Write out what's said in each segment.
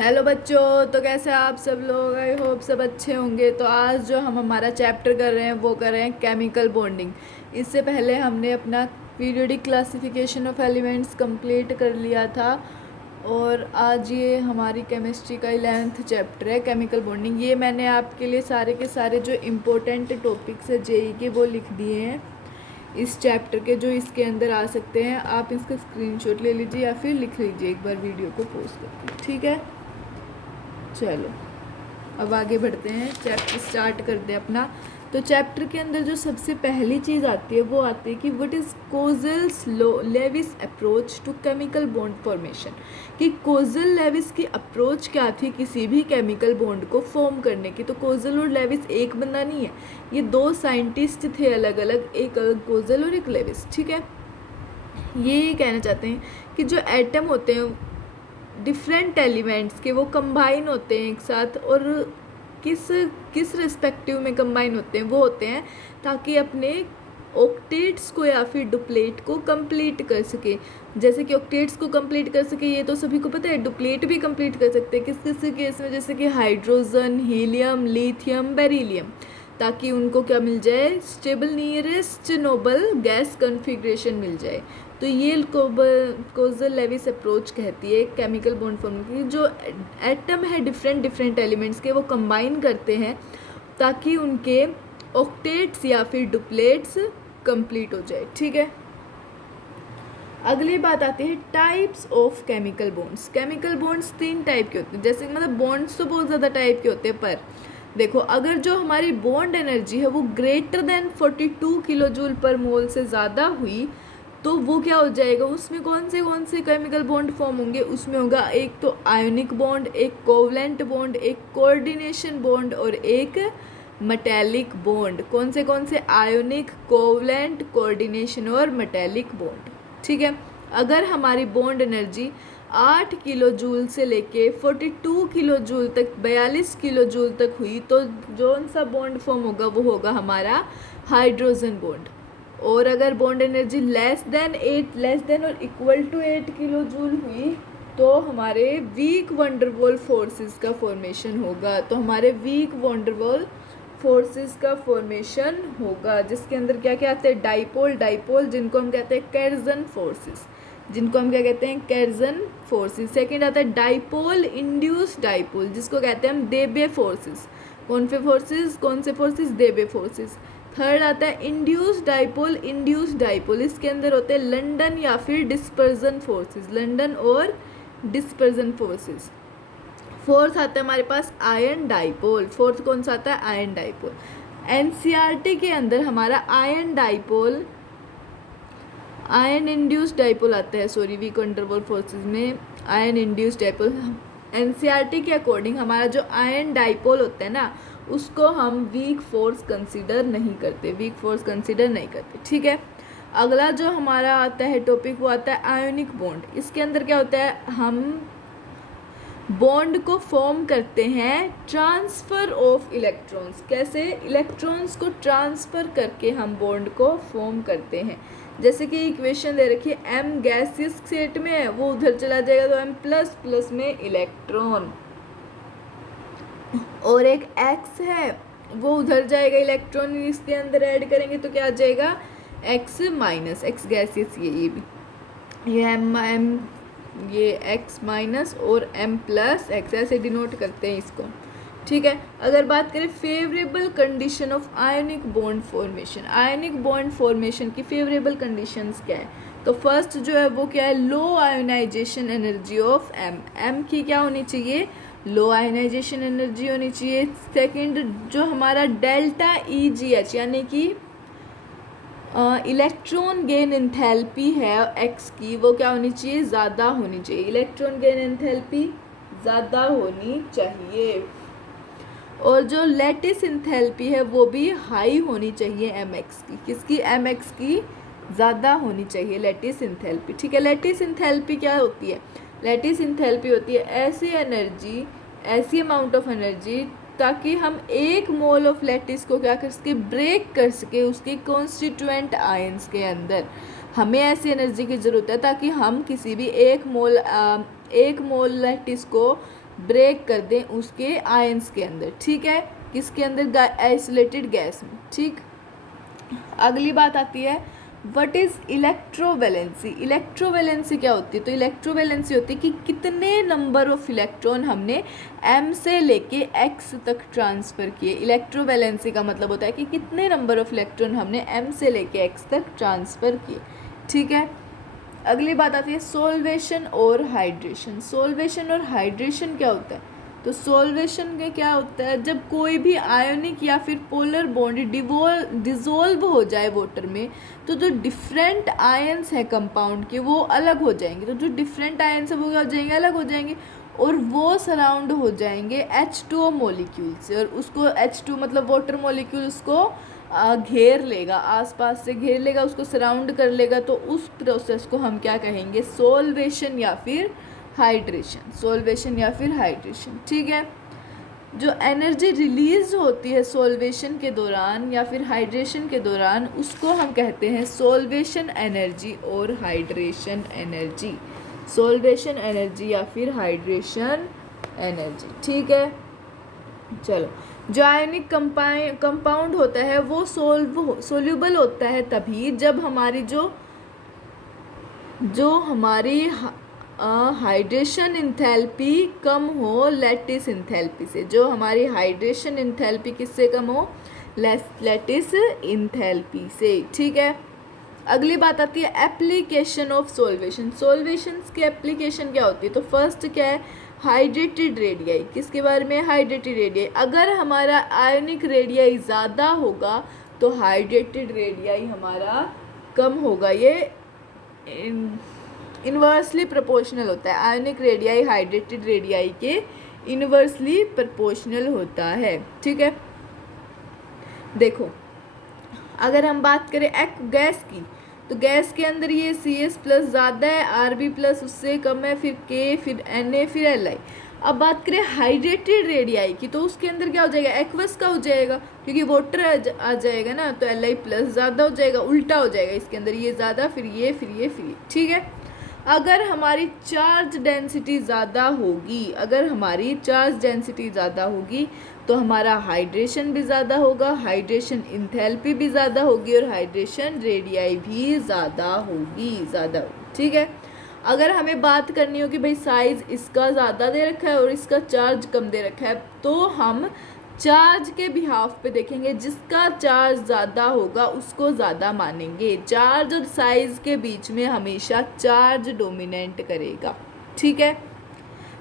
Hello बच्चों, तो कैसे आप सब लोग? आई होप सब अच्छे होंगे। तो आज जो हम हमारा चैप्टर कर रहे हैं वो कर रहे हैं केमिकल बॉन्डिंग। इससे पहले हमने अपना periodic classification of elements complete कर लिया था और आज ये हमारी केमिस्ट्री का 11th चैप्टर है केमिकल बॉन्डिंग। ये मैंने आपके लिए सारे के सारे जो इम्पोर्टेंट टॉपिक्स है जेई के वो लिख दिए हैं इस चैप्टर के, जो इसके अंदर आ सकते हैं। आप इसका स्क्रीनशॉट ले लीजिए या फिर लिख लीजिए एक बार वीडियो को पॉज करके, ठीक है। चलो अब आगे बढ़ते हैं, चैप्टर स्टार्ट करते हैं अपना। तो चैप्टर के अंदर जो सबसे पहली चीज़ आती है वो आती है कि what is Kossel's Lewis approach to chemical bond formation. कि कोज़ल लेविस की अप्रोच क्या थी किसी भी केमिकल बॉन्ड को फॉर्म करने की। तो कोज़ल और लेविस एक बंदा नहीं है, ये दो साइंटिस्ट थे अलग अलग, एक कोज़ल और एक लेविस, ठीक है। ये कहना चाहते हैं कि जो एटम होते हैं डिफरेंट एलिमेंट्स के, वो कंबाइन होते हैं एक साथ, और किस किस रिस्पेक्टिव में कंबाइन होते हैं, वो होते हैं ताकि अपने ऑक्टेट्स को या फिर डुप्लेट को कंप्लीट कर सके। जैसे कि ऑक्टेट्स को कंप्लीट कर सके ये तो सभी को पता है, डुप्लेट भी कंप्लीट कर सकते हैं किस किस केस में, जैसे कि हाइड्रोजन, हीलियम, लिथियम, बेरिलियम, ताकि उनको क्या मिल जाए, stable nearest noble gas configuration मिल जाए। तो ये कोज़ल लेविस अप्रोच कहती है केमिकल बॉन्ड फॉर्मिंग की। जो एटम है डिफरेंट डिफरेंट एलिमेंट्स के, वो कंबाइन करते हैं ताकि उनके ऑक्टेट्स या फिर डुप्लेट्स कंप्लीट हो जाए, ठीक है। अगली बात आती है types of chemical bonds. Chemical bonds 3 type के होते हैं। जैसे मतलब बॉन्ड्स तो बहुत ज़्यादा टाइप के होते हैं, पर देखो अगर जो हमारी बॉन्ड एनर्जी है वो ग्रेटर देन 42 किलो जूल पर मोल से ज़्यादा हुई तो वो क्या हो जाएगा, उसमें कौन से केमिकल बॉन्ड फॉर्म होंगे। उसमें होगा एक तो आयोनिक बॉन्ड, एक कोवलेंट बॉन्ड, एक कोऑर्डिनेशन बॉन्ड और एक मेटेलिक बॉन्ड। कौन से आयोनिक, कोवलेंट, कोऑर्डिनेशन और मेटेलिक बॉन्ड, ठीक है। अगर हमारी बॉन्ड एनर्जी 8 किलो जूल से लेके 42 किलो जूल तक, 42 किलो जूल तक हुई तो कौन सा बॉन्ड फॉर्म होगा, वो होगा हमारा हाइड्रोजन बॉन्ड। और अगर बॉन्ड एनर्जी लेस देन और इक्वल टू 8 किलो जूल हुई तो हमारे वीक वंडरवॉल फोर्सेस का फॉर्मेशन होगा। तो हमारे वीक वंडरवॉल फोर्सेस का फॉर्मेशन होगा, जिसके अंदर क्या क्या आते हैं, डाइपोल, जिनको हम कहते हैं कैर्जन फोर्सेस, फोर्सेस। सेकेंड आता है डाइपोल इंड्यूस डाइपोल, जिसको कहते हैं हम देबे फोर्सेस। कौन से फोर्सेस, देबे फोर्सेस। थर्ड आता है इंड्यूस डाइपोल, इसके अंदर होते हैं लंडन या फिर डिस्पर्जन फोर्सेस, लंडन और डिस्पर्जन फोर्सेस। फोर्थ आता है हमारे पास आयन डाइपोल। फोर्थ कौन सा आता है, आयन डाइपोल। एनसीईआरटी के अंदर हमारा आयन इंड्यूस्ड डाइपोल आता है, सॉरी, वीक वंडरवॉल फोर्सेस में आयन इंड्यूस्ड डाइपोल। एनसीईआरटी के अकॉर्डिंग हमारा जो आयन डाइपोल होता है ना, उसको हम वीक फोर्स कंसीडर नहीं करते, ठीक है। अगला जो हमारा आता है टॉपिक वो आता है आयोनिक बॉन्ड। इसके अंदर क्या होता है, हम बॉन्ड को फॉर्म करते हैं ट्रांसफ़र ऑफ इलेक्ट्रॉन्स। कैसे, इलेक्ट्रॉन्स को ट्रांसफ़र करके हम बॉन्ड को फॉर्म करते हैं। जैसे कि इक्वेशन दे रखी है, m गैसियस स्टेट में है, वो उधर चला जाएगा तो m प्लस में इलेक्ट्रॉन, और एक x है वो उधर जाएगा, इलेक्ट्रॉन इसके अंदर ऐड करेंगे तो क्या आ जाएगा, x माइनस, x गैसियस, ये भी ये m ये x माइनस और m प्लस x, ऐसे डिनोट करते हैं इसको, ठीक है। अगर बात करें favourable condition of ionic bond formation की फेवरेबल कंडीशंस क्या है, तो फर्स्ट जो है वो क्या है, low ionization energy of m की क्या होनी चाहिए, लो आयोनाइजेशन एनर्जी होनी चाहिए। सेकंड जो हमारा डेल्टा EGH यानी कि इलेक्ट्रॉन गेन एंथैल्पी है x की, वो क्या होनी चाहिए, ज़्यादा होनी चाहिए, इलेक्ट्रॉन गेन एंथैल्पी ज़्यादा होनी चाहिए। और जो लैटिस एंथैल्पी है वो भी हाई होनी चाहिए mx की, किसकी, mx की ज़्यादा होनी चाहिए लैटिस एंथैल्पी, ठीक है। लैटिस एंथैल्पी क्या होती है, लैटिस एंथैल्पी होती है ऐसी अमाउंट ऑफ एनर्जी ताकि हम 1 मोल ऑफ लैटिस को क्या कर सके, ब्रेक कर सके उसके कॉन्स्टिट्यूएंट आयंस के अंदर। हमें ऐसी एनर्जी की ज़रूरत है ताकि हम किसी भी 1 मोल लैटिस को ब्रेक कर दें उसके आयंस के अंदर, ठीक है, किसके अंदर, आइसोलेटेड गैस में, ठीक। अगली बात आती है व्हाट इज़ इलेक्ट्रोवैलेंसी। इलेक्ट्रोवैलेंसी क्या होती है? तो इलेक्ट्रोवैलेंसी होती है कि कितने नंबर ऑफ इलेक्ट्रॉन हमने m से लेके x तक ट्रांसफ़र किए। इलेक्ट्रोवैलेंसी का मतलब होता है कि कितने नंबर ऑफ इलेक्ट्रॉन हमने m से लेके x तक ट्रांसफ़र किए, ठीक है। अगली बात आती है सोल्वेशन और हाइड्रेशन। सोल्वेशन और हाइड्रेशन क्या होता है? तो सोल्वेशन में क्या होता है, जब कोई भी आयोनिक या फिर पोलर बॉन्ड डिज़ोल्व हो जाए वाटर में, तो जो डिफरेंट आयंस है कंपाउंड के वो अलग हो जाएंगे। तो जो डिफरेंट आयंस है वो क्या हो जाएंगे? अलग हो जाएंगे, और वो सराउंड हो जाएंगे H2O मॉलिक्यूल से, और उसको H2 मतलब वाटर मॉलिक्यूल उसको घेर लेगा, आसपास से घेर लेगा, उसको सराउंड कर लेगा। तो उस प्रोसेस को हम क्या कहेंगे? सोल्वेशन या फिर हाइड्रेशन। सोल्वेशन या फिर हाइड्रेशन, ठीक है। जो एनर्जी रिलीज होती है सोल्वेशन के दौरान या फिर हाइड्रेशन के दौरान, उसको हम कहते हैं सोल्वेशन एनर्जी और हाइड्रेशन एनर्जी। सोल्वेशन एनर्जी या फिर हाइड्रेशन एनर्जी, ठीक है। चलो, जो आयनिक कंपाउंड होता है वो सोल्यूबल होता है तभी जब हमारी जो हमारी हाइड्रेशन इंथैल्पी कम हो लैटिस इंथैल्पी से। जो हमारी हाइड्रेशन इंथैल्पी किससे कम हो? लैटिस इंथैल्पी से, ठीक है। अगली बात आती है एप्लीकेशन ऑफ सोल्वेशन। सोल्वेशंस की एप्लीकेशन क्या होती है? तो फर्स्ट क्या है? Hydrated radii. किसके बारे में? Hydrated radii. अगर हमारा आयनिक रेडियाई ज़्यादा होगा तो हाइड्रेटेड रेडियाई हमारा कम होगा। ये इन्वर्सली प्रोपोर्शनल होता है। आयनिक रेडियाई हाइड्रेटेड रेडियाई के इन्वर्सली प्रोपोर्शनल होता है, ठीक है। देखो, अगर हम बात करें गैस की, तो गैस के अंदर ये CS प्लस ज़्यादा है, RB प्लस उससे कम है, फिर K, फिर Na, फिर Li। अब बात करें हाइड्रेटेड रेडियाई की, तो उसके अंदर क्या हो जाएगा? एक्वस का हो जाएगा, क्योंकि वाटर आ जाएगा ना, तो Li प्लस ज़्यादा हो जाएगा, उल्टा हो जाएगा इसके अंदर, ये ज़्यादा, फिर ये, फिर ये, फिर ये, ठीक है। अगर हमारी चार्ज डेंसिटी ज़्यादा होगी, अगर हमारी चार्ज डेंसिटी ज़्यादा होगी तो हमारा हाइड्रेशन भी ज़्यादा होगा, हाइड्रेशन इंथैल्पी भी ज़्यादा होगी, और हाइड्रेशन रेडियाई भी ज़्यादा होगी, ठीक है। अगर हमें बात करनी हो कि भाई साइज़ इसका ज़्यादा दे रखा है और इसका चार्ज कम दे रखा है, तो हम चार्ज के बिहाफ पे देखेंगे, जिसका चार्ज ज़्यादा होगा उसको ज़्यादा मानेंगे। चार्ज और साइज़ के बीच में हमेशा चार्ज डोमिनेंट करेगा, ठीक है।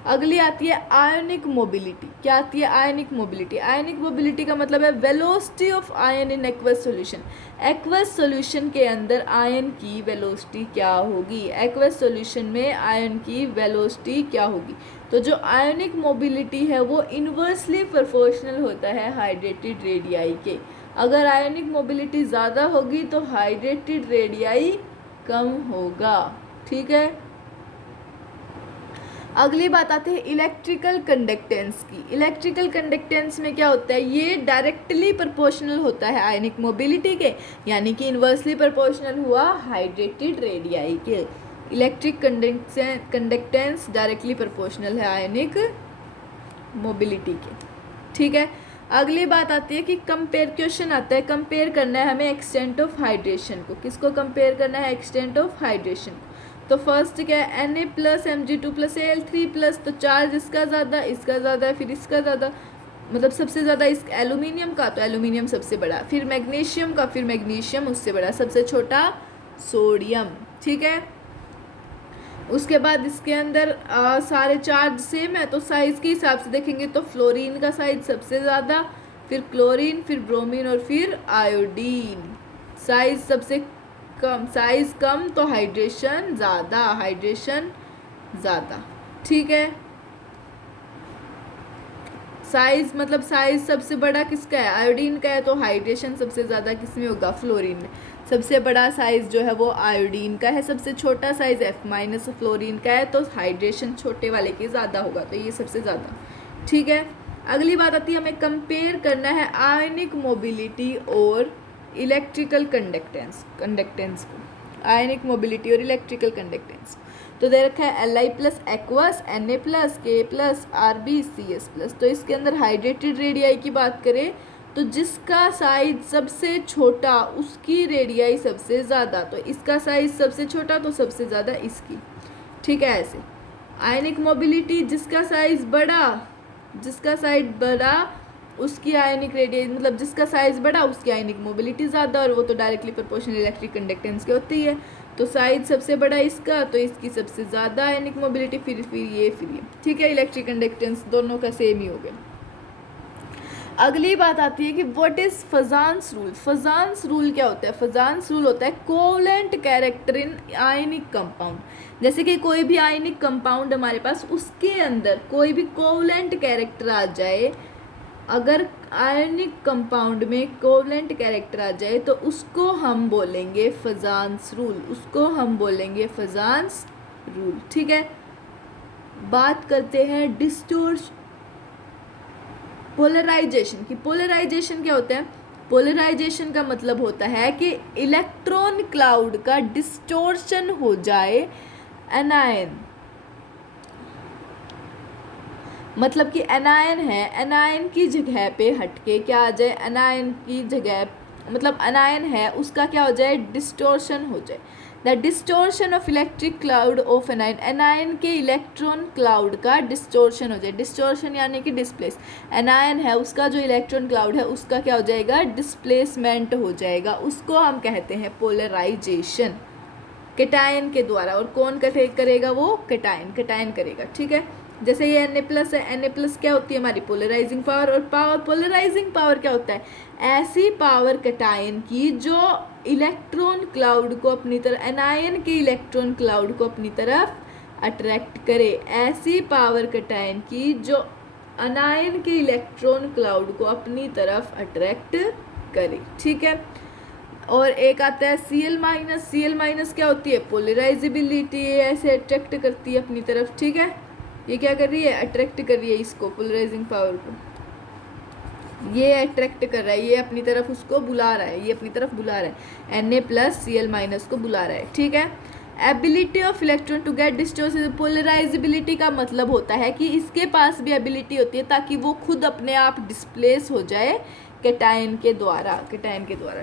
अगली आती है आयनिक मोबिलिटी। क्या आती है? आयनिक मोबिलिटी। आयनिक मोबिलिटी का मतलब है velocity of ion in aqueous solution. Aqueous solution के अंदर आयन की वेलोसिटी क्या होगी? एक्वस सॉल्यूशन में आयन की वेलोसिटी क्या होगी? तो जो आयनिक मोबिलिटी है वो इन्वर्सली प्रोपोर्शनल होता है हाइड्रेटेड रेडियाई के। अगर आयनिक मोबिलिटी ज़्यादा होगी तो हाइड्रेटेड रेडियाई कम होगा, ठीक है। अगली बात आती है इलेक्ट्रिकल कंडक्टेंस की। इलेक्ट्रिकल कंडक्टेंस में क्या होता है? ये डायरेक्टली प्रोपोर्शनल होता है आयनिक मोबिलिटी के, यानी कि इन्वर्सली प्रोपोर्शनल हुआ हाइड्रेटेड रेडियाई के। इलेक्ट्रिक कंडक्टेंस डायरेक्टली प्रोपोर्शनल है आयनिक मोबिलिटी के, ठीक है। अगली बात आती है कि कंपेयर क्वेश्चन आता है, कंपेयर करना है हमें एक्सटेंट ऑफ हाइड्रेशन को। किसको कंपेयर करना है? Extent of hydration. तो फर्स्ट क्या है? Na plus Mg2 plus Al3 plus, तो चार्ज इसका ज़्यादा है, फिर इसका ज़्यादा, मतलब सबसे ज़्यादा इस एलुमिनियम का, तो एलुमिनियम सबसे बड़ा, फिर मैग्नीशियम का, फिर मैग्नीशियम उससे बड़ा, सबसे छोटा सोडियम, ठीक है। उसके बाद इसके अंदर सारे चार्ज सेम है, तो साइज़ के हिसाब से देखेंगे तो फ्लोरीन का साइज सबसे ज़्यादा, फिर क्लोरीन, फिर ब्रोमीन और फिर आयोडीन। साइज सबसे कम, साइज कम तो हाइड्रेशन ज़्यादा, ठीक है। साइज मतलब साइज सबसे बड़ा किसका है? आयोडीन का है, तो हाइड्रेशन सबसे ज़्यादा किसमें होगा? फ्लोरीन में। सबसे बड़ा साइज़ जो है वो आयोडीन का है, सबसे छोटा साइज़ F- फ्लोरीन का है, तो हाइड्रेशन छोटे वाले के ज़्यादा होगा, तो ये सबसे ज़्यादा, ठीक है। अगली बात आती है हमें कंपेयर करना है आयनिक मोबिलिटी और इलेक्ट्रिकल कंडक्टेंस को, आयनिक मोबिलिटी और इलेक्ट्रिकल कंडक्टेंस। तो दे रखा है Li plus aqueous, Na plus, Ka plus, Rb Cs plus. तो इसके अंदर हाइड्रेटेड रेडियाई की बात करें तो जिसका साइज सबसे छोटा उसकी रेडियाई सबसे ज़्यादा, तो इसका साइज सबसे छोटा तो सबसे ज़्यादा इसकी, ठीक है। ऐसे आयनिक मोबिलिटी, जिसका साइज बड़ा उसकी आयनिक रेडियाई, मतलब जिसका साइज बड़ा उसकी आयनिक मोबिलिटी ज़्यादा, और वो तो डायरेक्टली प्रोपोर्शनल इलेक्ट्रिक कंडक्टेंस की होती है। तो साइज सबसे बड़ा इसका तो इसकी सबसे ज़्यादा आयनिक मोबिलिटी, फिर ये, ठीक है। इलेक्ट्रिक कंडक्टेंस दोनों का सेम ही हो गया। अगली बात आती है कि व्हाट इज़ फजान्स रूल। फजान्स रूल क्या होता है? फजान्स रूल होता है covalent character in ionic compound. जैसे कि कोई भी आयनिक कंपाउंड हमारे पास, उसके अंदर कोई भी कोवलेंट कैरेक्टर आ जाए, अगर आयनिक कंपाउंड में कोवलेंट कैरेक्टर आ जाए तो उसको हम बोलेंगे फजान्स रूल, ठीक है। बात करते हैं पोलराइजेशन की। पोलराइजेशन क्या होता है? पोलराइजेशन का मतलब होता है कि इलेक्ट्रॉन क्लाउड का डिस्टोर्शन हो जाए एनायन, मतलब कि एनायन है, एनायन की जगह पे हटके क्या आ जाए, एनायन की जगह, मतलब एनायन है उसका क्या हो जाए, डिस्टोर्शन हो जाए। The distortion of electric cloud of anion, anion के इलेक्ट्रॉन क्लाउड का डिस्टोर्शन हो जाए। डिस्टोर्शन यानी कि डिस्प्लेस, एनायन है उसका जो इलेक्ट्रॉन क्लाउड है उसका क्या हो जाएगा, डिस्प्लेसमेंट हो जाएगा। उसको हम कहते हैं पोलराइजेशन, कैटायन के द्वारा। और कौन करेगा? वो कैटायन करेगा, ठीक है। जैसे ये Na प्लस है, Na प्लस क्या होती है हमारी पोलराइजिंग पावर, और पोलराइजिंग पावर क्या होता है, ऐसी पावर कैटायन की जो इलेक्ट्रॉन क्लाउड को अपनी तरफ, एनायन के इलेक्ट्रॉन क्लाउड को अपनी तरफ अट्रैक्ट करे। ऐसी पावर कैटायन की जो एनायन के इलेक्ट्रॉन क्लाउड को अपनी तरफ अट्रैक्ट करे, ठीक है। और एक आता है Cl माइनस। Cl माइनस क्या होती है, पोलराइजिबिलिटी, ऐसे अट्रैक्ट करती है अपनी तरफ, ठीक है। ये क्या कर रही है, अट्रैक्ट कर रही है इसको, पोलराइजिंग पावर को, ये अट्रैक्ट कर रहा है, ये अपनी तरफ उसको बुला रहा है, ये अपनी तरफ बुला रहा है, Na प्लस Cl माइनस को बुला रहा है, ठीक है। Ability of electron to get distortion, polarizability का मतलब होता है कि इसके पास भी एबिलिटी होती है ताकि वो खुद अपने आप डिस्प्लेस हो जाए कैटायन के द्वारा,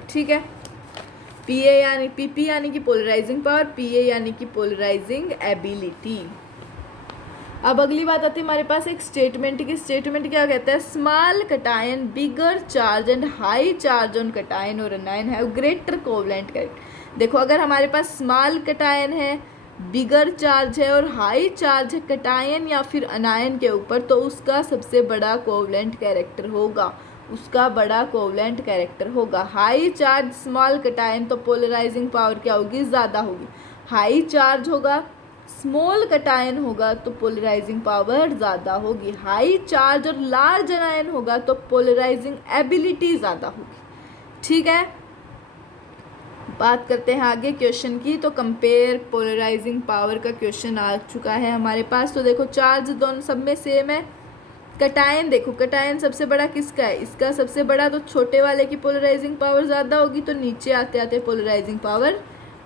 ठीक है। Pa यानी Pp यानी कि पोलराइजिंग पावर, Pa यानी कि पोलराइजिंग एबिलिटी। अब अगली बात आती है हमारे पास एक स्टेटमेंट की। स्टेटमेंट क्या कहता है, small cation bigger charge and high charge on cation और anion have greater covalent character. देखो अगर हमारे पास स्मॉल कैटायन है, बिगर चार्ज है और हाई चार्ज है कैटायन या फिर एनायन के ऊपर, तो उसका सबसे बड़ा कोवलेंट कैरेक्टर होगा, हाई चार्ज स्मॉल कैटायन तो पोलराइजिंग पावर क्या होगी, ज़्यादा होगी। हाई चार्ज होगा, स्मॉल कैटायन होगा तो पोलराइजिंग पावर ज़्यादा होगी। हाई चार्ज और लार्ज एनायन होगा तो पोलराइजिंग एबिलिटी ज़्यादा होगी, ठीक है। बात करते हैं आगे क्वेश्चन की। तो कंपेयर पोलराइजिंग पावर का क्वेश्चन आ चुका है हमारे पास। तो देखो चार्ज दोनों सब में सेम है। कैटायन देखो, कैटायन सबसे बड़ा किसका है, इसका सबसे बड़ा, तो छोटे वाले की पोलराइजिंग पावर ज़्यादा होगी, तो नीचे आते आते पोलराइजिंग पावर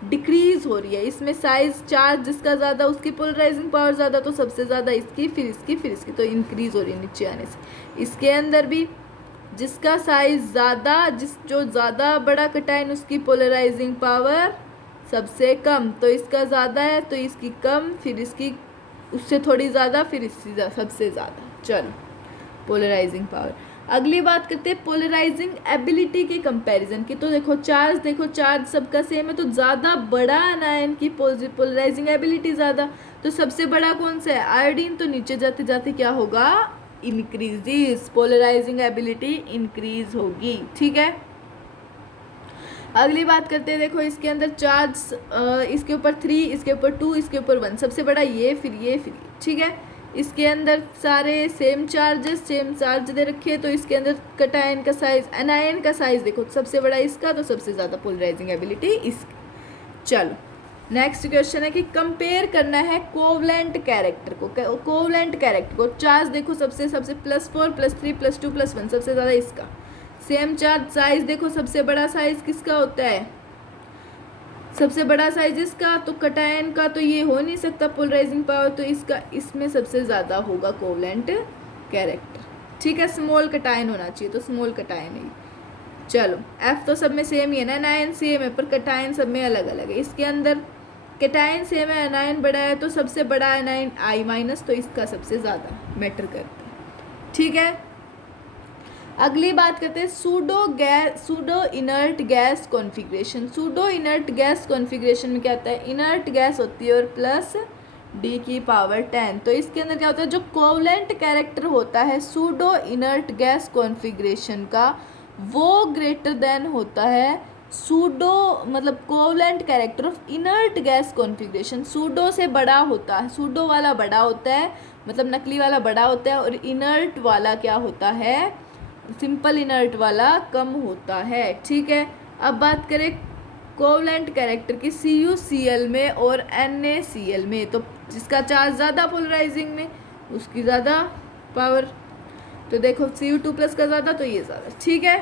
डिक्रीज हो रही है। इसमें साइज चार्ज जिसका ज़्यादा उसकी पोलराइजिंग पावर ज़्यादा, तो सबसे ज़्यादा इसकी, फिर इसकी, तो इंक्रीज हो रही है नीचे आने से। इसके अंदर भी जिसका साइज ज़्यादा, जो ज़्यादा बड़ा कैटायन उसकी पोलराइजिंग पावर सबसे कम, तो इसका ज़्यादा है तो इसकी कम, फिर इसकी उससे थोड़ी ज़्यादा, फिर इसकी सबसे ज़्यादा। चलो पोलराइजिंग पावर। अगली बात करते हैं पोलराइजिंग एबिलिटी के कंपैरिजन की। तो देखो चार्ज सबका सेम है, तो ज़्यादा बड़ा एनायन की पोलराइजिंग एबिलिटी ज़्यादा, तो सबसे बड़ा कौन सा है, आयोडीन, तो नीचे जाते जाते क्या होगा, इंक्रीजेस, पोलराइजिंग एबिलिटी इंक्रीज होगी, ठीक है। अगली बात करते हैं, देखो इसके अंदर चार्ज, इसके ऊपर 3, इसके ऊपर 2, इसके ऊपर 1, सबसे बड़ा ये, फिर ये, ठीक है। इसके अंदर सारे सेम चार्ज दे रखे हैं, तो इसके अंदर कैटायन का साइज, एनायन का साइज देखो सबसे बड़ा इसका, तो सबसे ज़्यादा पोलराइजिंग एबिलिटी इसकी। चलो नेक्स्ट क्वेश्चन है कि कंपेयर करना है कोवलेंट कैरेक्टर को। चार्ज देखो सबसे +4 +3 +2 +1, सबसे ज़्यादा इसका। सेम चार्ज, साइज देखो सबसे बड़ा साइज किसका होता है, सबसे बड़ा साइज इसका, तो कटायन का तो ये हो नहीं सकता पोलराइजिंग पावर, तो इसका इसमें सबसे ज़्यादा होगा कोवलेंट कैरेक्टर। ठीक है, स्मॉल कटायन होना चाहिए, तो स्मॉल कटायन है। चलो एफ तो सब में सेम ही है ना, एनायन सेम है पर कटायन सब में अलग अलग है। इसके अंदर कैटायन सेम है, एनायन बड़ा है, तो सबसे बड़ा एनायन आई माइनस, तो इसका सबसे ज़्यादा मैटर करता है। ठीक है, अगली बात करते हैं pseudo inert gas configuration. Pseudo inert gas configuration में क्या होता है, इनर्ट गैस होती है और प्लस डी की पावर 10। तो इसके अंदर क्या होता है, जो कोवलेंट कैरेक्टर होता है सूडो इनर्ट गैस कॉन्फ़िगरेशन का, वो ग्रेटर देन होता है सूडो मतलब covalent character of inert gas configuration. Pseudo से बड़ा होता है, सूडो वाला बड़ा होता है, मतलब नकली वाला बड़ा होता है, और इनर्ट वाला क्या होता है, सिंपल इनर्ट वाला कम होता है। ठीक है, अब बात करें कोवलेंट कैरेक्टर की CuCl में और NaCl में, तो जिसका चार्ज ज़्यादा पोलराइजिंग में उसकी ज़्यादा पावर। तो देखो Cu2 प्लस का ज़्यादा, तो ये ज़्यादा। ठीक है,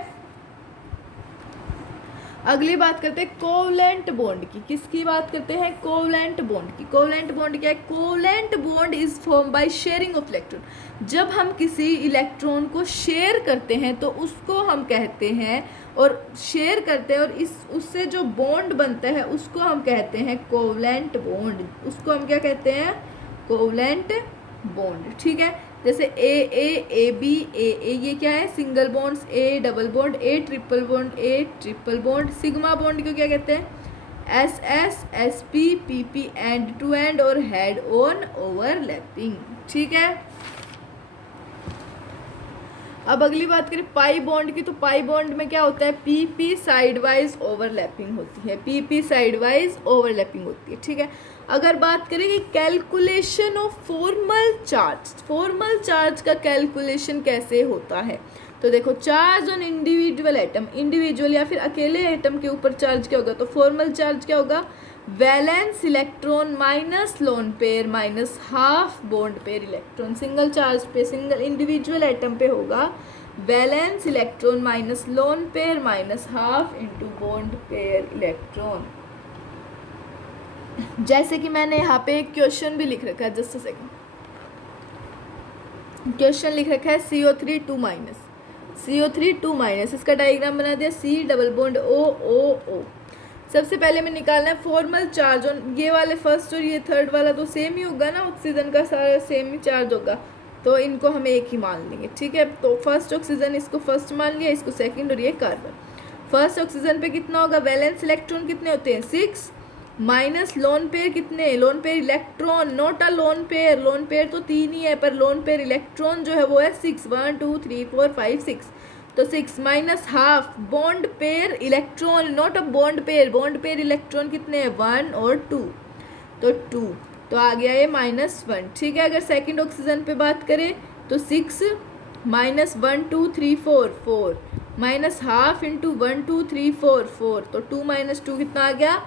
अगली बात करते हैं कोवलेंट बॉन्ड की। किसकी बात करते हैं, कोवलेंट बॉन्ड की। कोवलेंट बॉन्ड क्या है, covalent bond is form by sharing of electron. जब हम किसी इलेक्ट्रॉन को शेयर करते हैं तो उसको हम कहते हैं, और शेयर करते हैं और उससे जो बॉन्ड बनता है उसको हम कहते हैं कोवलेंट बॉन्ड। उसको हम क्या कहते हैं, कोवलेंट बॉन्ड। ठीक है, जैसे ए बी ए ये क्या है, single bonds, a double bond, a triple bond. Sigma bond को क्या कहते हैं, S P end to end और हेड ऑन ओवरलैपिंग। ठीक है, अब अगली बात करें पाई बॉन्ड की। तो पाई बॉन्ड में क्या होता है, पी साइड वाइज ओवरलैपिंग होती है, पी साइड वाइज ओवरलैपिंग होती है। ठीक है, अगर बात करें कि कैलकुलेशन ऑफ फॉर्मल चार्ज का कैलकुलेशन कैसे होता है, तो देखो charge on individual atom, individual या फिर अकेले एटम के ऊपर चार्ज क्या होगा, तो फॉर्मल चार्ज क्या होगा, valence electron minus lone pair minus half bond pair electron. Single charge पे, सिंगल इंडिविजुअल एटम पे होगा valence electron minus lone pair minus half into bond pair electron. जैसे कि मैंने यहाँ पे एक क्वेश्चन भी लिख रखा है, जस्ट अ सेकंड, क्वेश्चन लिख रखा है CO3 2 माइनस, इसका डायग्राम बना दिया, C डबल बॉन्ड O। सबसे पहले में निकालना है फॉर्मल चार्ज ऑन, ये वाले फर्स्ट और ये थर्ड वाला तो सेम ही होगा ना, ऑक्सीजन का सारा सेम ही चार्ज होगा, तो इनको हम एक ही मान लेंगे। ठीक है, तो फर्स्ट ऑक्सीजन इसको फर्स्ट मान लिया, इसको सेकंड, और ये कार्बन। फर्स्ट ऑक्सीजन पे कितना होगा, वैलेंस इलेक्ट्रॉन कितने होते हैं 6 माइनस लोन पेयर कितने, लोन पेयर इलेक्ट्रॉन, नोट अ लोन पेयर तो 3 ही है, पर लोन पेयर इलेक्ट्रॉन जो है वो है 6, 1 2 3 4 5 6, तो 6 minus half bond pair electron, not a bond pair electron कितने हैं 1 और 2, तो 2, तो आ गया ये -1। ठीक है, अगर सेकंड ऑक्सीजन पे बात करें तो 6 माइनस 1 2 3 4 4 माइनस हाफ इंटू 1 2 3 4 4, तो 2 माइनस 2 कितना आ गया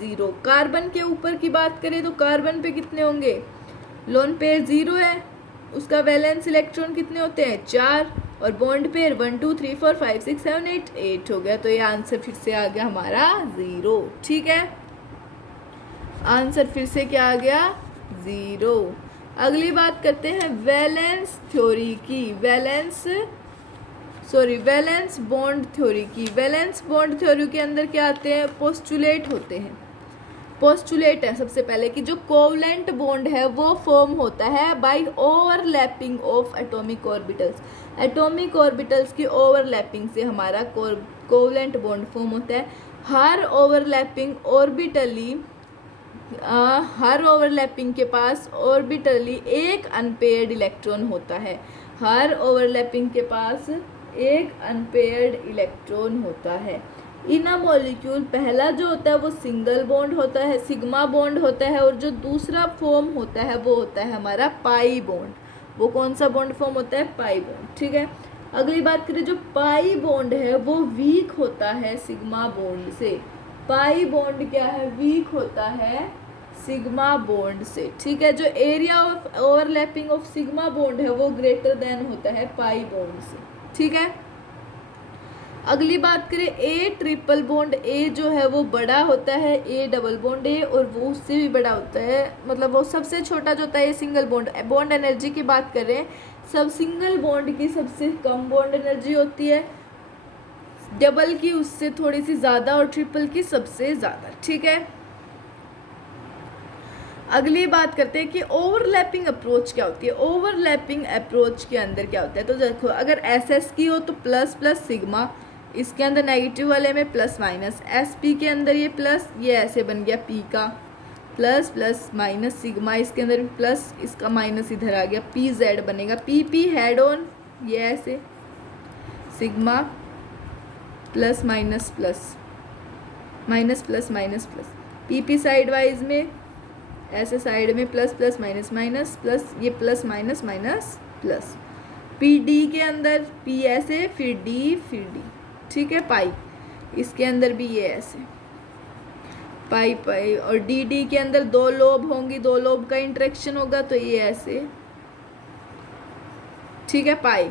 0। कार्बन के ऊपर की बात करें तो कार्बन पे कितने होंगे, लोन पेयर 0 है, उसका वैलेंस इलेक्ट्रॉन कितने होते हैं 4, और बॉन्ड पेयर 1 2 3 4 5 6 7 8 हो गया, तो ये आंसर फिर से आ गया हमारा 0। ठीक है, आंसर फिर से क्या आ गया 0। अगली बात करते हैं वैलेंस थ्योरी की, वैलेंस बॉन्ड थ्योरी की। वैलेंस बॉन्ड थ्योरी के अंदर क्या आते हैं, पोस्टुलेट होते हैं। पोस्टुलेट है सबसे पहले कि जो कोवलेंट बॉन्ड है वो फॉर्म होता है by overlapping of atomic orbitals. Atomic orbitals की ओवरलैपिंग से हमारा कोवलेंट बॉन्ड फॉर्म होता है। हर ओवरलैपिंग के पास ऑर्बिटली एक अनपेयर्ड इलेक्ट्रॉन होता है। हर ओवरलैपिंग के पास एक अनपेयर्ड इलेक्ट्रॉन होता है। इन अ मॉलिक्यूल पहला जो होता है वो सिंगल बॉन्ड होता है, सिग्मा बॉन्ड होता है, और जो दूसरा फॉर्म होता है वो होता है हमारा पाई बॉन्ड। वो कौन सा बॉन्ड फॉर्म होता है, पाई बॉन्ड। ठीक है, अगली बात करें, जो पाई बॉन्ड है वो वीक होता है सिग्मा बॉन्ड से। पाई बॉन्ड क्या है, वीक होता है सिग्मा बॉन्ड से। ठीक है, जो area of overlapping of sigma bond है वो ग्रेटर देन होता है पाई बॉन्ड से। ठीक है, अगली बात करें ए ट्रिपल बॉन्ड, ए जो है वो बड़ा होता है, ए डबल बॉन्ड ए, और वो उससे भी बड़ा होता है, मतलब वो सबसे छोटा जो होता है ये सिंगल बॉन्ड। बॉन्ड एनर्जी की बात कर रहे हैं, सब सिंगल बॉन्ड की सबसे कम बॉन्ड एनर्जी होती है, डबल की उससे थोड़ी सी ज़्यादा, और ट्रिपल की सबसे ज़्यादा। ठीक है, अगली बात करते हैं कि ओवरलैपिंग अप्रोच क्या होती है। ओवरलैपिंग अप्रोच के अंदर क्या होता है, तो देखो अगर एस एस की हो तो प्लस प्लस सिग्मा, इसके अंदर नेगेटिव वाले में प्लस माइनस, एस पी के अंदर ये प्लस, ये ऐसे बन गया पी का प्लस प्लस माइनस सिग्मा, इसके अंदर प्लस, इसका माइनस इधर आ गया, पी जेड बनेगा, पी पी हेड ऑन, ये ऐसे sigma plus minus plus minus plus minus plus, P P side wise में ऐसे साइड में plus plus minus minus plus, ये plus minus minus plus, P D के अंदर पी ऐसे फिर डी फिर डी। ठीक है, पाई इसके अंदर भी ये ऐसे पाई पाई, और डी डी के अंदर दो लोब होंगी, दो लोब का इंटरेक्शन होगा तो ये ऐसे। ठीक है, पाई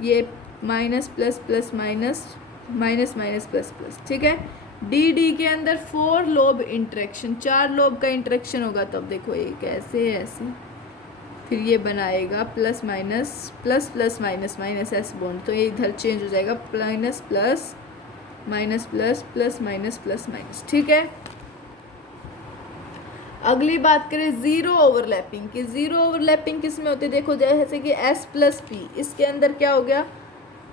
ये minus plus plus minus minus minus plus plus. ठीक है, डी डी के अंदर 4 लोब इंटरेक्शन, 4 लोब का इंटरेक्शन होगा, तब देखो एक ऐसे ऐसे, फिर ये बनाएगा plus minus plus plus minus minus S bond, तो ये इधर चेंज हो जाएगा minus plus minus plus plus minus plus minus. ठीक है, अगली बात करें जीरो ओवरलैपिंग की। जीरो ओवरलैपिंग किस में होती है, देखो जैसे कि एस प्लस पी, इसके अंदर क्या हो गया,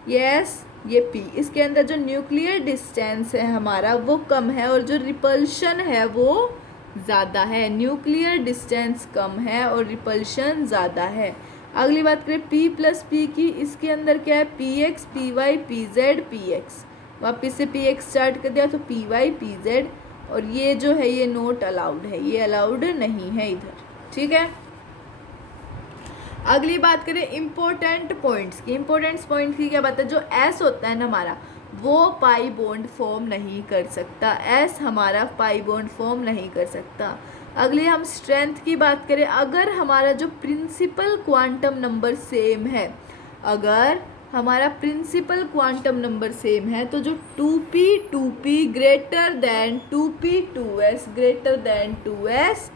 ये एस ये पी, इसके अंदर जो न्यूक्लियर डिस्टेंस है हमारा वो कम है, और जो रिपल्शन है वो ज़्यादा है। न्यूक्लियर डिस्टेंस कम है और रिपल्शन ज़्यादा है। अगली बात करें पी प्लस पी की, इसके अंदर क्या है, P X P Y P Z P X, वापिस से पी एक्स स्टार्ट कर दिया तो पी वाई पी जेड, और ये जो है ये नोट अलाउड है, ये अलाउड नहीं है इधर। ठीक है, अगली बात करें इम्पोर्टेंट पॉइंट्स की। इम्पोर्टेंट पॉइंट्स की क्या बात है, जो एस होता है ना हमारा, वो पाई बॉन्ड फॉर्म नहीं कर सकता, एस हमारा पाई बॉन्ड फॉर्म नहीं कर सकता। अगली हम स्ट्रेंथ की बात करें, अगर हमारा जो प्रिंसिपल क्वांटम नंबर सेम है, अगर हमारा प्रिंसिपल क्वांटम नंबर सेम है, तो जो 2p greater than 2p 2s greater than 2s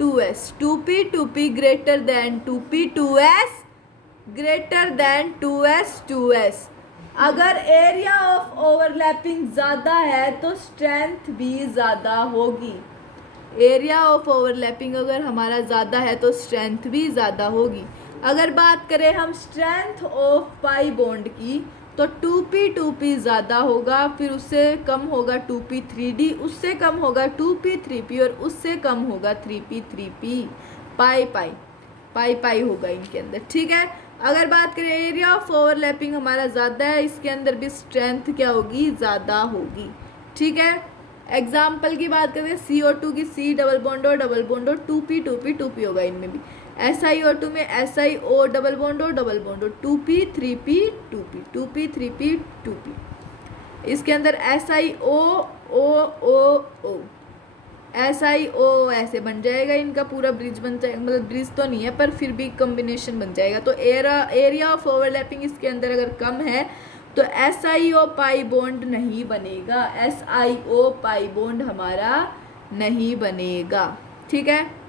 2s, 2p greater than 2p 2s greater than 2s 2s। अगर एरिया ऑफ ओवरलैपिंग ज़्यादा है तो स्ट्रेंथ भी ज़्यादा होगी। एरिया ऑफ ओवरलैपिंग अगर हमारा ज़्यादा है तो स्ट्रेंथ भी ज़्यादा होगी। अगर बात करें हम स्ट्रेंथ ऑफ पाई बॉन्ड की, तो 2p ज़्यादा होगा, फिर उससे कम होगा 2p 3d, उससे कम होगा 2p 3p, और उससे कम होगा 3p 3p, पाई पाई पाई पाई होगा इनके अंदर। ठीक है, अगर बात करें एरिया ऑफ ओवरलैपिंग हमारा ज़्यादा है, इसके अंदर भी स्ट्रेंथ क्या होगी, ज़्यादा होगी। ठीक है, एग्जाम्पल की बात करें CO2 की, C डबल बॉन्ड और 2p 2p 2p होगा इनमें भी। SiO2 में SiO डबल बॉन्ड और 2p 3p 2p 2p 3p 2p। इसके अंदर SiO O SiO ऐसे बन जाएगा, इनका पूरा ब्रिज बन जाएगा, मतलब ब्रिज तो नहीं है पर फिर भी कॉम्बिनेशन बन जाएगा। तो एरिया ऑफ ओवरलैपिंग इसके अंदर अगर कम है तो SiO पाई बॉन्ड नहीं बनेगा, SiO पाई बॉन्ड हमारा नहीं बनेगा। ठीक है,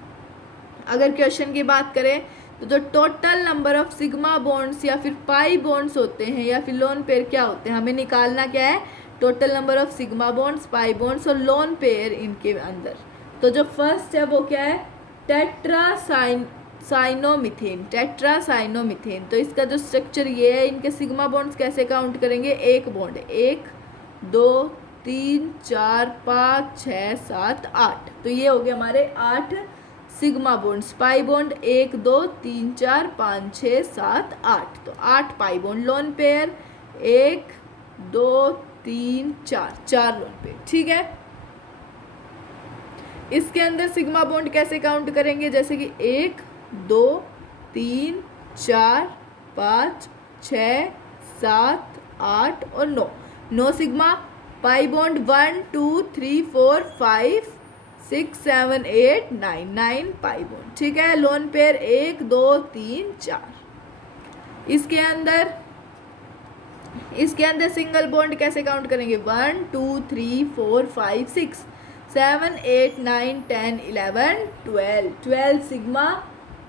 अगर क्वेश्चन की बात करें तो जो total number of sigma bonds या फिर पाई बॉन्ड्स होते हैं या फिर लोन पेयर क्या होते हैं, हमें निकालना क्या है, total number of sigma bonds, pi bonds और लोन पेयर इनके अंदर। तो जो फर्स्ट है वो क्या है, टेट्रासाइनोमिथेन, टेट्रासाइनोमिथेन। तो इसका जो स्ट्रक्चर ये है, इनके सिग्मा बॉन्ड्स कैसे काउंट करेंगे, एक बॉन्ड, 1 2 3 4 5 6 7 8, तो ये हो गए हमारे 8 सिग्मा बॉन्ड्स। पाई बॉन्ड 1 2 3 4 5 6 7 8, तो 8 pi bond. Lone pair 1 2 3 4, 4 lone pair. ठीक है, इसके अंदर सिग्मा बॉन्ड कैसे काउंट करेंगे, जैसे कि 1 2 3 4 5 6 7 8 और 9, 9 sigma. Pi bond 1 2 3 4 5 6 7 8 9, 9 pi bond. ठीक है, लोन पेयर 1 2 3 4। इसके अंदर इसके अंदर सिंगल बॉन्ड कैसे काउंट करेंगे, 1 2 3 4 5 6 7 8 9 10 11 12 सिग्मा,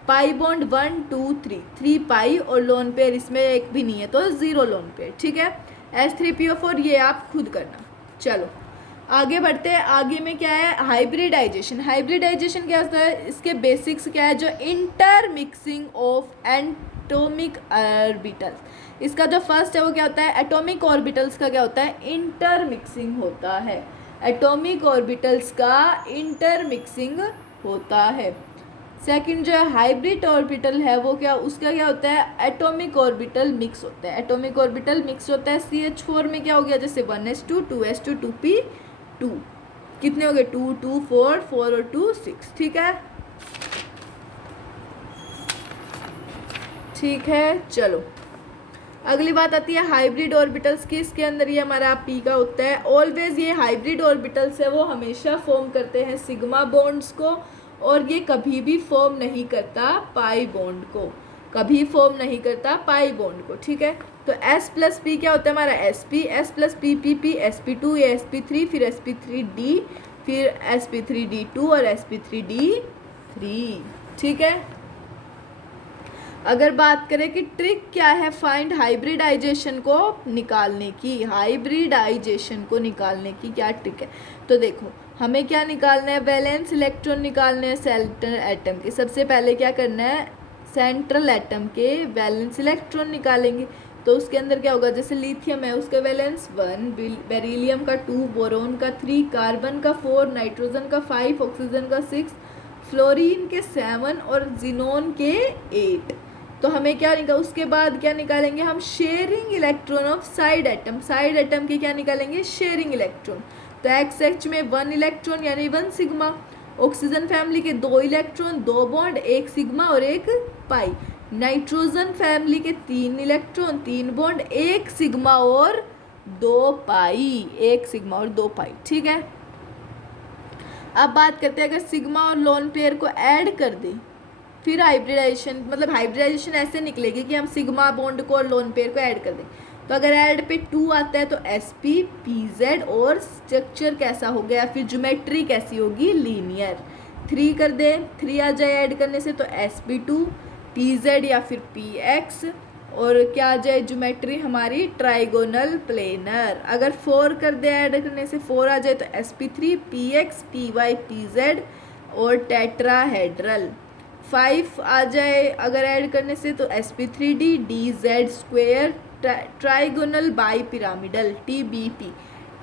पाई बॉन्ड 1 2 3 पाई, और लोन पेयर इसमें एक भी नहीं है तो 0 लोन पेयर। ठीक है, S3PO4 ये आप खुद करना। चलो आगे बढ़ते हैं। आगे में क्या है, हाइब्रिडाइजेशन। हाइब्रिडाइजेशन क्या होता है, इसके बेसिक्स क्या है, जो इंटरमिक्सिंग ऑफ एटॉमिक ऑर्बिटल्स। इसका जो फर्स्ट है वो क्या होता है, एटॉमिक ऑर्बिटल्स का क्या होता है, इंटरमिक्सिंग होता है। एटॉमिक ऑर्बिटल्स का इंटरमिक्सिंग होता है। सेकंड जो हाइब्रिड ऑर्बिटल है वो क्या, उसका क्या होता है, एटॉमिक ऑर्बिटल मिक्स होता है। एटॉमिक ऑर्बिटल मिक्स होता है। CH4 में क्या हो गया, जैसे 1s2 2s2 2p2, कितने हो गए, 2 2 4 4 और 2 6। ठीक है, ठीक है। चलो अगली बात आती है हाइब्रिड ऑर्बिटल्स की। इसके अंदर ये हमारा पी का होता है। ऑलवेज ये हाइब्रिड ऑर्बिटल्स है वो हमेशा फॉर्म करते हैं सिग्मा बॉन्ड्स को, और ये कभी भी फॉर्म नहीं करता पाई बॉन्ड को, कभी फॉर्म नहीं करता पाई बॉन्ड को। ठीक है, तो S प्लस पी क्या होता है हमारा, SP, S plus P P P, SP2 या SP3, फिर SP3D, फिर SP3D2 और SP3D3। ठीक है, अगर बात करें कि ट्रिक क्या है फाइंड हाइब्रिडाइजेशन को निकालने की, हाइब्रिडाइजेशन को निकालने की क्या ट्रिक है, तो देखो हमें क्या निकालना है, वैलेंस इलेक्ट्रॉन निकालने हैं सेंट्रल एटम के। सबसे पहले क्या करना है, सेंट्रल एटम के वैलेंस इलेक्ट्रॉन निकालेंगे। तो उसके अंदर क्या होगा, जैसे लिथियम है उसका वैलेंस 1, बेरिलियम का 2, बोरोन का 3, कार्बन का 4, नाइट्रोजन का 5, ऑक्सीजन का 6, फ्लोरीन के 7 और जिनोन के 8। तो हमें क्या निकाल, उसके बाद क्या निकालेंगे हम, sharing electron of side atom. Side atom के क्या निकालेंगे, शेयरिंग इलेक्ट्रॉन। तो XX में 1 इलेक्ट्रॉन यानी 1 सिग्मा। ऑक्सीजन फैमिली के 2 इलेक्ट्रॉन 2 बॉन्ड 1 सिग्मा और 1 पाई। नाइट्रोजन फैमिली के 3 इलेक्ट्रॉन 3 बॉन्ड 1 सिग्मा और 2 पाई, 1 सिग्मा और 2 पाई। ठीक है, अब बात करते हैं अगर सिग्मा और लोन पेयर को ऐड कर दें फिर हाइब्रिडाइजेशन, मतलब हाइब्रिडाइजेशन ऐसे निकलेगी कि हम सिग्मा बॉन्ड को और लोन पेयर को ऐड कर दें। तो अगर ऐड पे 2 आता है तो SP PZ, और स्ट्रक्चर कैसा हो गया, फिर ज्योमेट्री कैसी होगी, लीनियर। 3 कर दे, 3 आ जाए ऐड करने से तो SP2 PZ या फिर PX, और क्या आ जाए ज्योमेट्री हमारी, ट्राइगोनल प्लेनर। अगर 4 कर दे ऐड करने से 4 आ जाए तो SP3 PX PY PZ और टेट्राहेड्रल। 5 आ जाए अगर ऐड करने से तो SP3D DZ square, trigonal bipyramidal TBP,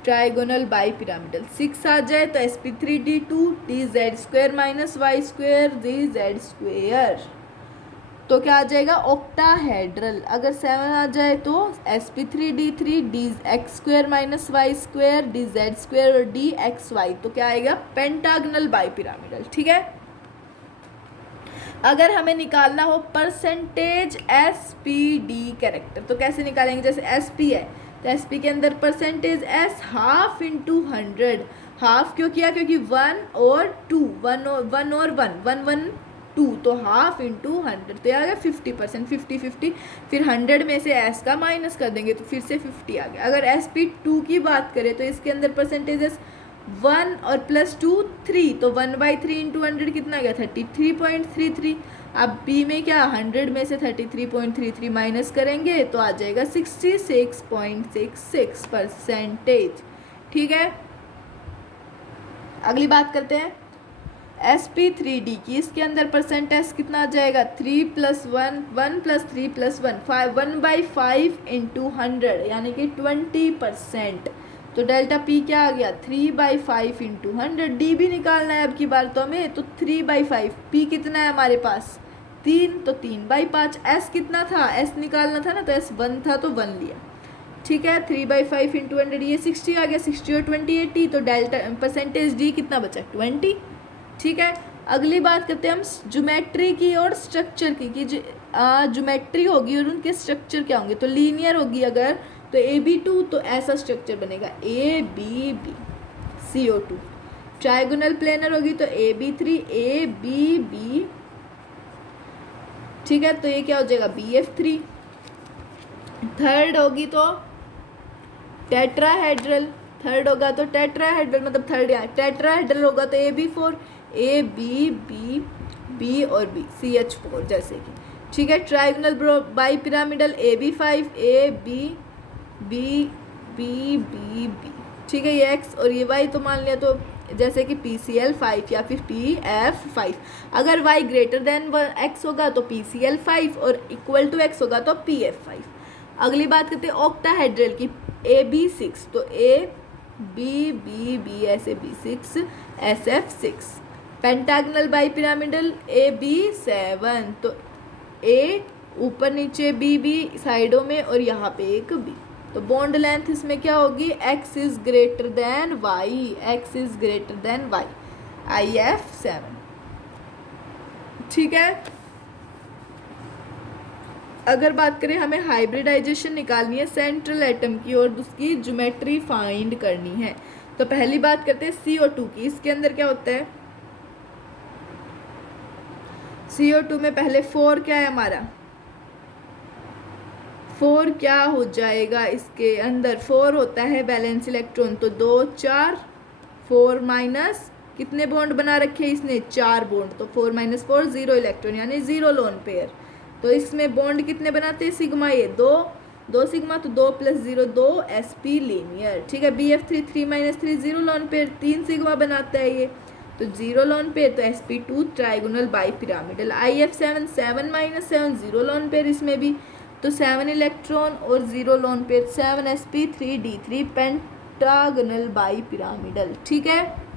trigonal bipyramidal. 6 आ जाए तो SP3D2 DZ square minus Y square DZ square, तो क्या आ जाएगा, ऑक्टाहेड्रल। अगर 7 आ जाए तो SP3D3 DX square minus Y square DZ square और DXY, तो क्या आएगा, पेंटागनल बाई पिरामिडल। ठीक है, अगर हमें निकालना हो परसेंटेज SPD कैरेक्टर तो कैसे निकालेंगे, जैसे SP है तो SP के अंदर percentage S half into 100। Half क्यों किया, क्योंकि 1 और 2, 1 और 1 2, तो हाफ इंटू 100 तो आ गया 50%, 50 फिर 100 में से S का माइनस कर देंगे तो फिर से 50 आ गया। अगर SP2 की बात करें तो इसके अंदर परसेंटेजेस 1 और प्लस 2 3, तो 1/3 इंटू 100 कितना आ गया, 33.33। अब B में क्या, 100 में से 33.33 माइनस करेंगे तो आ जाएगा 66.66%। ठीक है, अगली बात करते हैं SP3D की। इसके अंदर परसेंटेज कितना आ जाएगा, 3 + 1 1 + 3 + 1 5 1/5 इंटू 100 यानी कि 20%। तो डेल्टा P क्या आ गया, 3/5 इंटू 100। D भी निकालना है अब की बार तो हमें, तो 3/5। P कितना है हमारे पास, 3, तो 3/5। S कितना था, S निकालना था ना, तो S 1 था तो 1 लिया। ठीक है, 3/5 इंटू 100 ये 60 आ गया, 60 और 20 80, तो डेल्टा परसेंटेज D कितना बचा, 20। ठीक है, अगली बात करते हैं हम ज्योमेट्री की और स्ट्रक्चर की, कि ज्योमेट्री होगी और उनके स्ट्रक्चर क्या होंगे। तो लीनियर होगी अगर तो AB2 तो ऐसा स्ट्रक्चर बनेगा ABB CO2। ट्राइगोनल प्लेनर होगी तो AB3 ABB। ठीक है, तो ये क्या हो जाएगा BF3। थर्ड होगी तो टेट्राहेड्रल, थर्ड होगा तो टेट्राहेड्रल, मतलब थर्ड यहाँ टेट्राहेड्रल होगा तो AB4, A B B B और B CH4 जैसे कि, ठीक है। Trigonal bi pyramidal AB5 A B B B B B, ठीक है। ये X और ये Y तो मान लिया, तो जैसे कि PCl5 या फिर PF5। अगर Y ग्रेटर देन X होगा तो PCl5 और इक्वल टू X होगा तो PF5। अगली बात करते हैं ऑक्टाहेड्रल की, AB6 तो A B B B ऐसे B6 SF6। Pentagonal bi pyramidal AB7 तो A ऊपर नीचे B B साइडों में और यहाँ पे एक B, तो बॉन्ड लेंथ इसमें क्या होगी, X is greater than Y, X is greater than Y, IF7, ठीक है। अगर बात करें हमें हाइब्रिडाइजेशन निकालनी है सेंट्रल एटम की और उसकी ज्योमेट्री फाइंड करनी है, तो पहली बात करते हैं CO2 की। इसके अंदर क्या होता है, CO2 में पहले 4 क्या है हमारा, 4 क्या हो जाएगा, इसके अंदर 4 होता है वैलेंस इलेक्ट्रॉन, तो 2 4 4 माइनस कितने बॉन्ड बना रखे हैं इसने, 4 बॉन्ड, तो 4 माइनस 4 0 इलेक्ट्रॉन यानी 0 लोन पेयर। तो इसमें बॉन्ड कितने बनाते हैं सिग्मा, ये 2 सिग्मा, तो 2 प्लस 0 2 sp लीनियर, ठीक है। BF3 3 minus 3 0 lone pair, 3 sigma बनाता है ये, तो 0 लोन पेयर, तो sp2 trigonal bipyramidal. IF7 7 minus 7 0 lone pair इसमें भी, तो 7 इलेक्ट्रॉन और 0 lone pair, 7 sp3d3 pentagonal bipyramidal, ठीक है।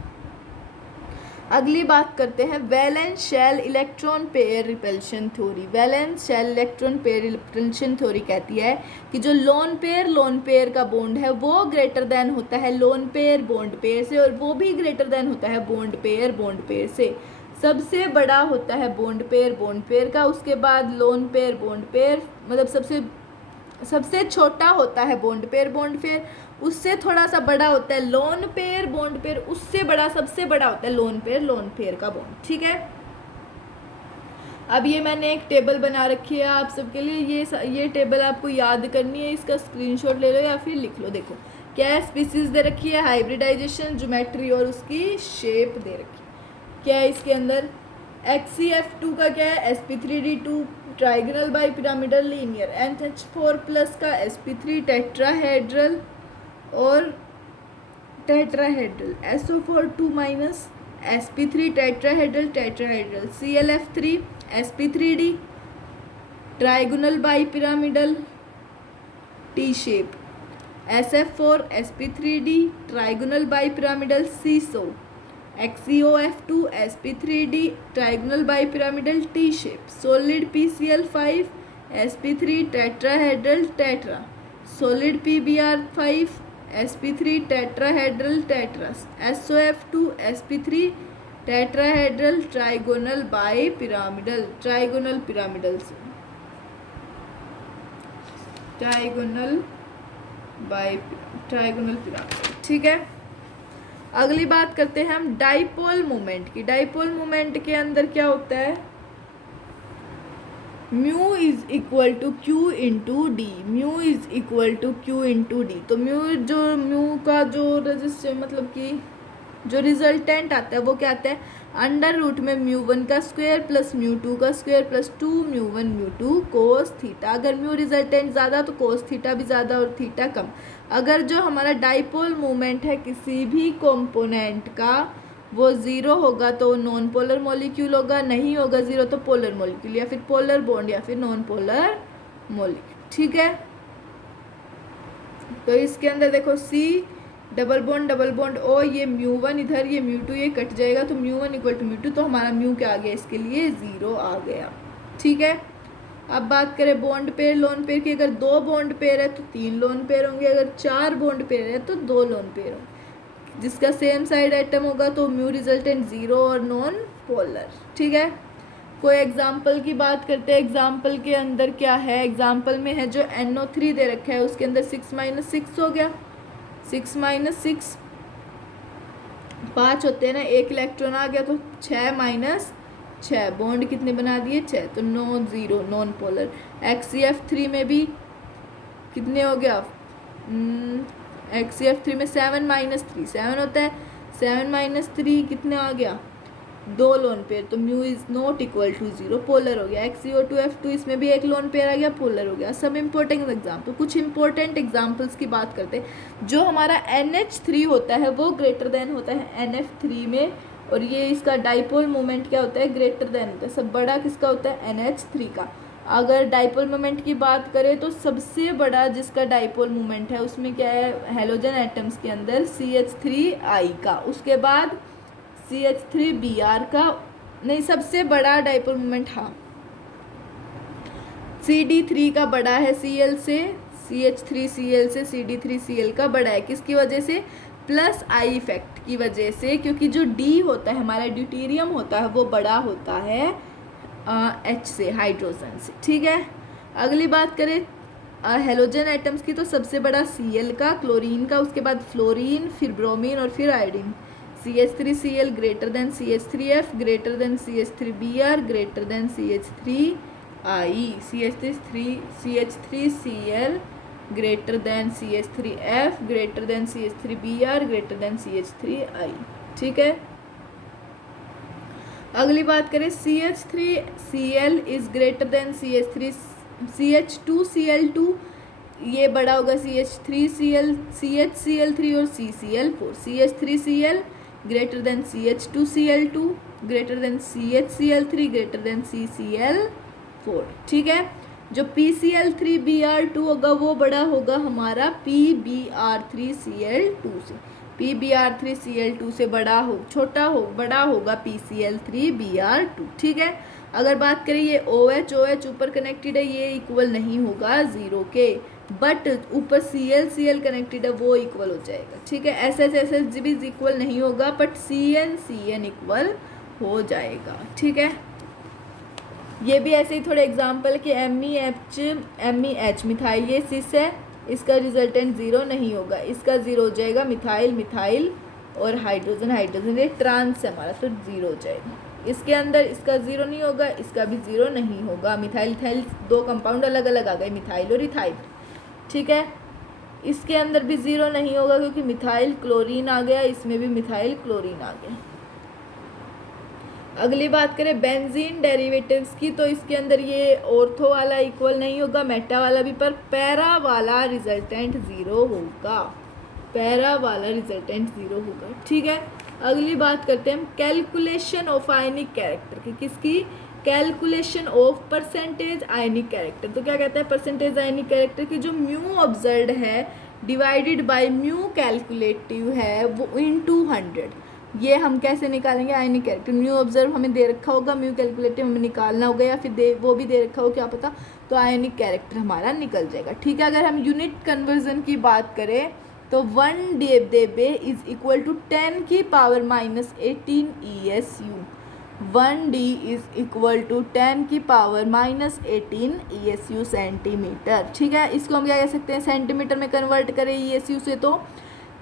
अगली बात करते हैं valence shell electron pair repulsion theory. Valence shell electron pair repulsion theory कहती है कि जो लोन पेयर का बॉन्ड है वो ग्रेटर देन होता है लोन पेयर बॉन्ड पेयर से, और वो भी ग्रेटर देन होता है बॉन्ड पेयर से। सबसे बड़ा होता है बॉन्ड पेयर का, उसके बाद लोन पेयर मतलब सबसे छोटा होता है बॉन्ड पेयर, उससे थोड़ा सा बड़ा होता है लोन पेयर, बॉन्ड पेयर उससे बड़ा, सबसे बड़ा होता है लोन पेयर का बॉन्ड, ठीक है। अब ये मैंने एक टेबल बना रखी है आप सबके लिए, ये टेबल आपको याद करनी है, इसका स्क्रीनशॉट ले लो या फिर लिख लो। देखो क्या है, स्पीसीज दे रखी है, हाइब्रिडाइजेशन, ज्योमेट्री और उसकी शेप दे रखी है। क्या है इसके अंदर, XCF2 का क्या है, sp3d2 trigonal bi pyramidal linear, NH4 plus का sp3 टेट्राहेड्रल और tetrahedral, SO4 2 minus sp3 tetrahedral ClF3 sp3d trigonal bi pyramidal T shape, SF4 sp3d trigonal bi pyramidal CSO, XeOF2 sp3d trigonal bi pyramidal T shape, solid PCl5 sp3 tetrahedral tetra, solid PBr5 sp3 tetrahedral tetra, SOF2 sp3 tetrahedral trigonal bi pyramidal, trigonal pyramidal, ठीक है। अगली बात करते हैं हम dipole moment की। Dipole moment के अंदर क्या होता है, mu is equal to Q into D, mu is equal to Q into D. तो म्यू का जो रजिस्टर मतलब कि जो रिजल्टेंट आता है वो क्या आता है, अंडर रूट में μ1 का स्क्वायर प्लस μ2 का स्क्वायर प्लस 2μ1 μ2 कोस थीटा। अगर म्यू रिजल्टेंट ज़्यादा तो कोस थीटा भी ज़्यादा और थीटा कम। अगर जो हमारा डाइपोल मोमेंट है किसी भी कंपोनेंट का वो ज़ीरो होगा तो नॉन पोलर मॉलिक्यूल होगा, नहीं होगा ज़ीरो तो पोलर मॉलिक्यूल या फिर पोलर बॉन्ड या फिर नॉन पोलर मॉलिक्यूल, ठीक है। तो इसके अंदर देखो C डबल बॉन्ड ओ, ये μ1 इधर, ये μ2 ये कट जाएगा तो μ1 इक्वल टू μ2, तो हमारा म्यू क्या आ गया, इसके लिए 0 आ गया, ठीक है। अब बात करें बॉन्ड पेयर लोन पेयर की। अगर 2 बॉन्ड पेयर है तो 3 लोन पेयर होंगे, अगर 4 बॉन्ड पेयर है तो 2 लोन पेयर होंगे। जिसका सेम साइड एटम होगा तो म्यू रिजल्टेंट 0 और नॉन पोलर, ठीक है। कोई एग्जाम्पल की बात करते हैं। एग्जाम्पल के अंदर क्या है, एग्जाम्पल में है जो NO3 दे रखा है उसके अंदर 6 - 6 हो गया, 6 - 6 5 होते हैं ना, 1 इलेक्ट्रॉन आ गया तो 6 - 6 बॉन्ड कितने बना दिए 6, तो non zero non polar. XCF3 में भी कितने हो गया, HCF3 में 7 माइनस 3 7 होता है, 7 माइनस 3 कितने आ गया 2 लोन पेयर, तो mu is not equal to 0, polar हो गया। XCO2F2 इसमें भी एक लोन पेयर आ गया, पोलर हो गया। सब इंपॉर्टेंट एग्जाम्पल, कुछ इंपॉर्टेंट एग्जाम्पल्स की बात करते हैं। जो हमारा NH3 होता है वो ग्रेटर देन होता है NF3 में, और ये इसका डाइपोल मोमेंट क्या होता है ग्रेटर देन होता है। सब बड़ा किसका होता है NH3 का। अगर डाइपोल मोमेंट की बात करें तो सबसे बड़ा जिसका डाइपोल मोमेंट है उसमें क्या है हेलोजन एटम्स के अंदर CH3I का, उसके बाद CH3Br का, नहीं सबसे बड़ा डाइपोल मोमेंट हाँ CD3 का बड़ा है Cl से, CH3Cl से CD3Cl का बड़ा है। किसकी वजह से प्लस I इफेक्ट की वजह से, क्योंकि जो D होता है हमारा ड्यूटेरियम होता है वो बड़ा होता है H से, हाइड्रोजन से। ठीक है, अगली बात करें हेलोजन एटम्स की, तो सबसे बड़ा Cl का, क्लोरीन का, उसके बाद फ्लोरीन, फिर ब्रोमीन और फिर iodine. CH3Cl greater than CH3F greater than CH3Br greater than CH3I, CH3Cl greater than CH3F greater than CH3Br greater than CH3I। ठीक है, अगली बात करें CH3Cl is greater than CH2Cl2, ये बड़ा होगा CH3Cl, CHCl3 और CCl4। CH3Cl greater than CH2Cl2 greater than CHCl3 greater than CCl4। ठीक है, जो PCl3Br2 होगा वो बड़ा होगा हमारा PBr3Cl2 से, PBr3Cl2 से बड़ा होगा PCl3Br2। ठीक है, अगर बात करें ये OH ऊपर कनेक्टेड है, ये इक्वल नहीं होगा 0 के, बट ऊपर Cl कनेक्टेड है वो इक्वल हो जाएगा। ठीक है, SH भी इक्वल नहीं होगा, बट CN इक्वल हो जाएगा। ठीक है, ये भी ऐसे ही थोड़े एग्जाम्पल कि MEH मिथाइल, ये सिस है, इसका रिजल्टेंट 0 नहीं होगा, इसका 0 हो जाएगा, मिथाइल और हाइड्रोजन, ये ट्रांस है हमारा, तो 0 हो जाएगा। इसके अंदर इसका 0 नहीं होगा, इसका भी 0 नहीं होगा। मिथाइल दो कंपाउंड अलग अलग आ गए, मिथाइल और इथाइल। ठीक है, इसके अंदर भी 0 नहीं होगा क्योंकि मिथाइल क्लोरीन आ गया, इसमें भी मिथाइल क्लोरीन आ गया। अगली बात करें बेंजीन डेरिवेटिव्स की, तो इसके अंदर ये ऑर्थो वाला इक्वल नहीं होगा, मेटा वाला भी, पर पैरा वाला रिजल्टेंट 0 होगा, पैरा वाला रिजल्टेंट 0 होगा। ठीक है, अगली बात करते हैं हम कैलकुलेशन ऑफ आयनिक कैरेक्टर की, किसकी calculation of percentage ionic character. तो क्या कहता है परसेंटेज आयनिक कैरेक्टर की, जो म्यू ऑब्जर्व्ड है डिवाइडेड बाय म्यू कैलकुलेटिव है वो इनटू 100। ये हम कैसे निकालेंगे आयनिक कैरेक्टर, म्यू ऑब्जर्व हमें दे रखा होगा, म्यू कैलकुलेटिव हमें निकालना होगा, या फिर वो भी दे रखा हो क्या पता, तो आयनिक कैरेक्टर हमारा निकल जाएगा। ठीक है, अगर हम यूनिट कन्वर्जन की बात करें तो 1 dB इज इक्वल टू 10 की power minus 18 ESU। 1D is equal to 10 की पावर माइनस 18 ESU सेंटीमीटर। ठीक है, इसको हम क्या कह सकते हैं सेंटीमीटर में कन्वर्ट करें ESU से, तो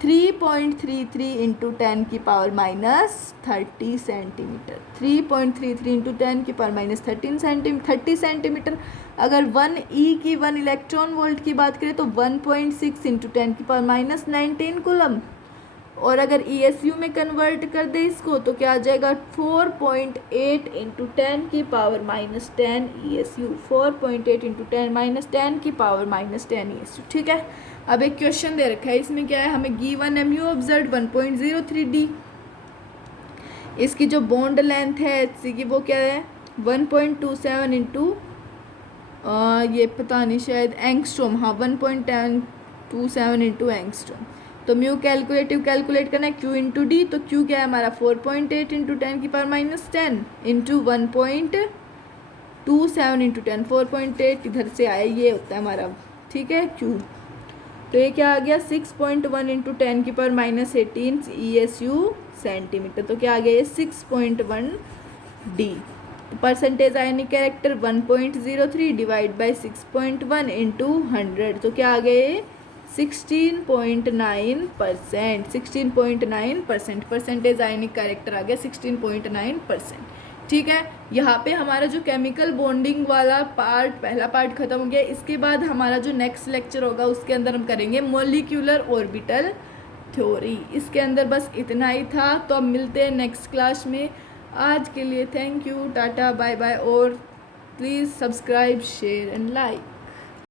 3.33 इंटू 10 की पावर माइनस 30 सेंटीमीटर। 3.33 इंटू 10 की पावर माइनस 30 सेंटीमीटर। अगर 1E की 1 इलेक्ट्रॉन वोल्ट की बात करें तो 1.6 इंटू 10 की पावर माइनस 19 कूलम। और अगर ESU में कन्वर्ट कर दे इसको तो क्या आ जाएगा 4.8 इंटू 10 की power minus 10 ESU। 4.8 into 10 minus 10 की पावर माइनस 10 ESU। ठीक है, अब एक क्वेश्चन दे रखा है, इसमें क्या है हमें गिवन MU ऑब्जर्व्ड 1.03D। इसकी जो बॉन्ड लेंथ है HC की वो क्या है 1.27 इंटू ये पता नहीं शायद एंगस्ट्रॉम, हाँ 1.27 इंटू एंगस्ट्रॉम। तो म्यू कैलकुलेट करना है Q इंटू डी, तो Q क्या है हमारा 4.8 इंटू 10 की पावर माइनस 10 इंटू 1.27 इंटू 10। 4.8 इधर से आया, ये होता है हमारा, ठीक है Q। तो ये क्या आ गया 6.1 इंटू 10 की पावर माइनस 18 ESU सेंटीमीटर। तो क्या आ गया ये 6.1 D। Percentage ionic character 1.03 divide by 6.1 into 100, तो क्या आ गया ये 16.9%। 16.9% परसेंटेज आयनिक कैरेक्टर आ गया 16.9%। ठीक है। यहाँ पे हमारा जो केमिकल बॉन्डिंग वाला पार्ट, पहला पार्ट ख़त्म हो गया। इसके बाद हमारा जो नेक्स्ट लेक्चर होगा उसके अंदर हम करेंगे मॉलिक्यूलर ऑर्बिटल थ्योरी। इसके अंदर बस इतना ही था। तो अब मिलते हैं नेक्स्ट क्लास में। आज के लिए thank you, tata, bye bye, और please subscribe, share and like.